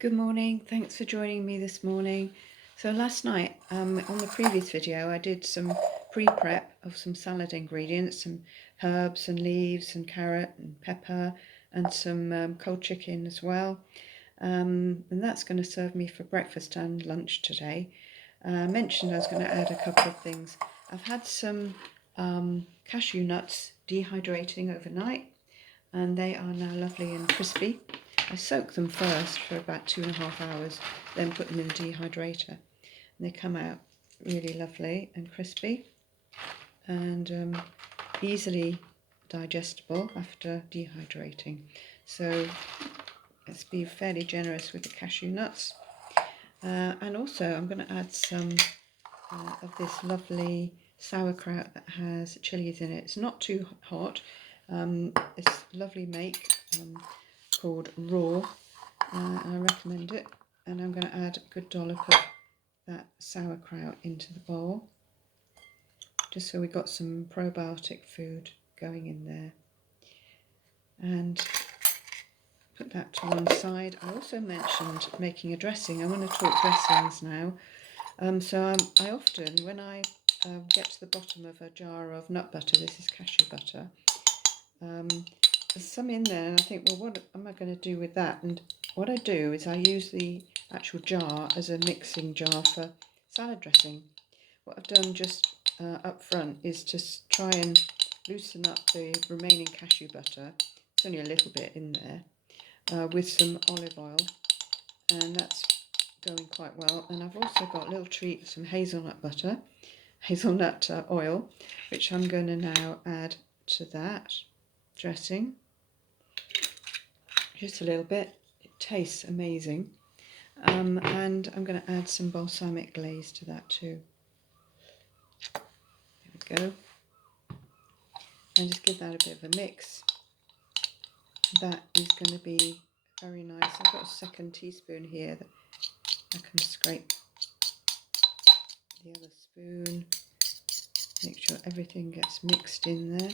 Good morning, thanks for joining me this morning. So last night, on the previous video, I did some pre-prep of some salad ingredients, some herbs and leaves and carrot and pepper and some cold chicken as well. And that's going to serve me for breakfast and lunch today. I mentioned I was going to add a couple of things. I've had some cashew nuts dehydrating overnight and they are now lovely and crispy. I soak them first for about 2.5 hours, then put them in the dehydrator. And they come out really lovely and crispy and easily digestible after dehydrating. So let's be fairly generous with the cashew nuts. And also I'm going to add some of this lovely sauerkraut that has chilies in it. It's not too hot. It's a lovely make called Raw. I recommend it, and I'm going to add a good dollop of that sauerkraut into the bowl, just so we got some probiotic food going in there. And put that to one side. I also mentioned making a dressing. I want to talk dressings now. I often, when I get to the bottom of a jar of nut butter, this is cashew butter, there's some in there, and I think, well, what am I going to do with that? And what I do is I use the actual jar as a mixing jar for salad dressing. What I've done just up front is to try and loosen up the remaining cashew butter. It's only a little bit in there, with some olive oil, and that's going quite well. And I've also got a little treat, some hazelnut oil, which I'm going to now add to that dressing. Just a little bit. It tastes amazing. And I'm going to add some balsamic glaze to that too. There we go. And just give that a bit of a mix. That is going to be very nice. I've got a second teaspoon here that I can scrape the other spoon. Make sure everything gets mixed in there.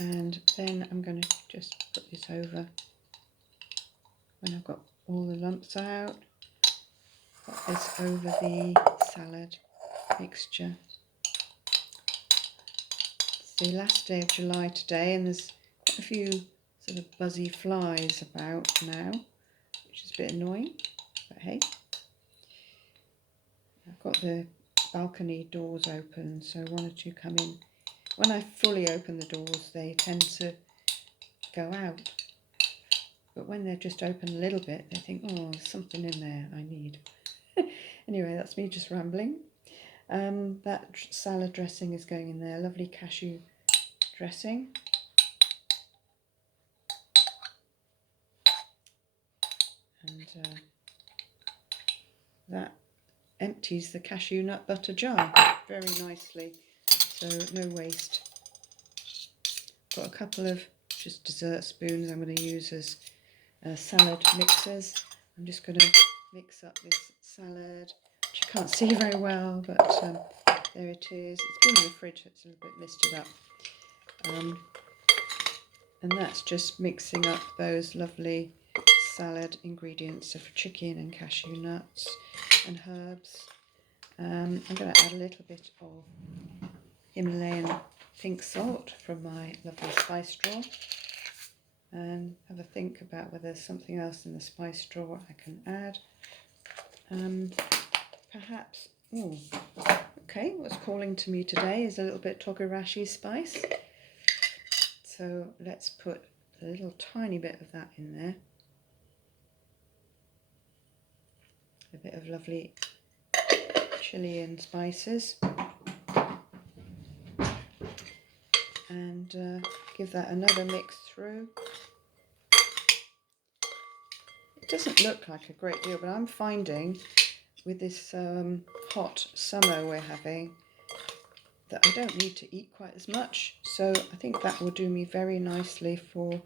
And then I'm going to just put this over when I've got all the lumps out. Put this over the salad mixture. It's the last day of July today, and there's quite a few sort of buzzy flies about now, which is a bit annoying, but hey. I've got the balcony doors open, so one or two come in. When I fully open the doors, they tend to go out. But when they're just open a little bit, they think, oh, there's something in there I need. Anyway, that's me just rambling. That salad dressing is going in there, lovely cashew dressing. And that empties the cashew nut butter jar very nicely, so no waste. Got a couple of just dessert spoons I'm going to use as salad mixers. I'm just going to mix up this salad, which you can't see very well, but there it is. It's been in the fridge, it's a little bit misted up. And that's just mixing up those lovely salad ingredients of chicken and cashew nuts and herbs. I'm going to add a little bit of Himalayan pink salt from my lovely spice drawer, and have a think about whether there's something else in the spice drawer I can add. Perhaps, okay, what's calling to me today is a little bit togarashi spice. So let's put a little tiny bit of that in there. A bit of lovely chili and spices. And give that another mix through. It doesn't look like a great deal, but I'm finding with this hot summer we're having that I don't need to eat quite as much. So I think that will do me very nicely for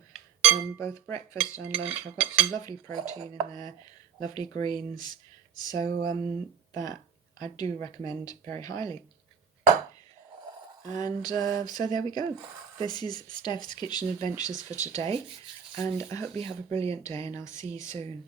both breakfast and lunch. I've got some lovely protein in there, lovely greens. So that I do recommend very highly. And so there we go. This is Steph's Kitchen Adventures for today, and I hope you have a brilliant day, and I'll see you soon.